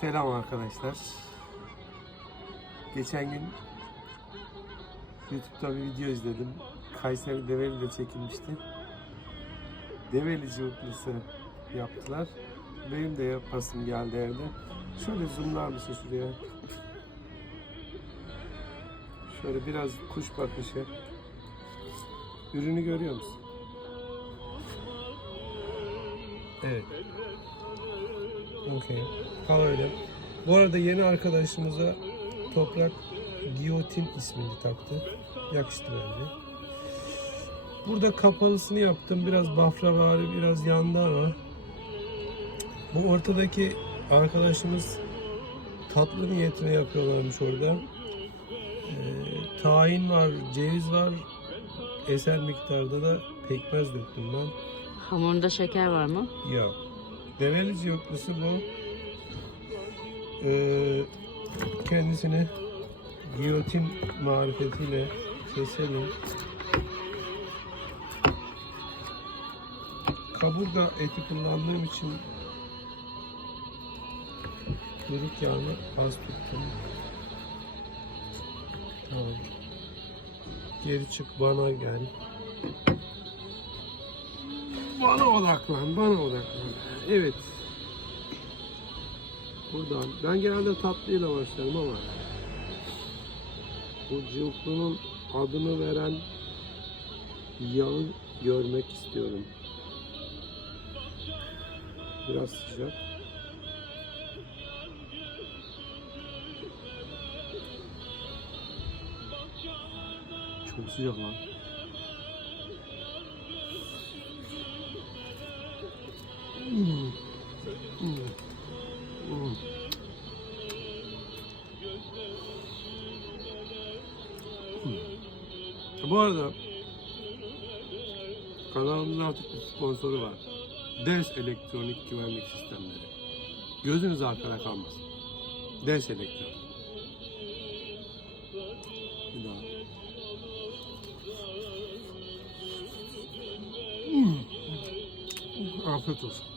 Selam arkadaşlar. Geçen gün YouTube'da bir video izledim. Kayseri Develi'de çekilmişti. Develi cıvıklısı yaptılar. Benim de yapasım geldi evde. Şöyle zoomlar mısın şuraya? Şöyle biraz kuş bakışı. Ürünü görüyor musun? Evet. Okey. Kal öyle. Bu arada yeni arkadaşımıza Toprak Giyotin ismini taktı. Yakıştı bence. Burada kapalısını yaptım. Biraz bafravari, biraz yandı ama bu ortadaki arkadaşımız tatlı niyetine yapıyorlarmış orada. Ee, tahin var, ceviz var. Eser miktarda da pekmez döktüm ben. Hamurunda şeker var mı? Yok. Develi cıvıklısı bu. Ee, kendisini giyotin marifetiyle keselim. Kaburga eti kullandığım için kuyruk yağını az tuttum. Tamam. Geri çık bana gel. Bana odaklan, bana odaklan. Evet. Buradan. Ben genelde tatlıyla başlarım ama bu cıvıklının adını veren yağı görmek istiyorum. Biraz sıcak. Çok sıcak lan. Bu arada kanalımızın artık bir sponsoru var. Ders Elektronik Güvenlik Sistemleri. Gözünüz arkada kalmasın. Ders Elektronik. Bir daha. Hmm. Afiyet olsun.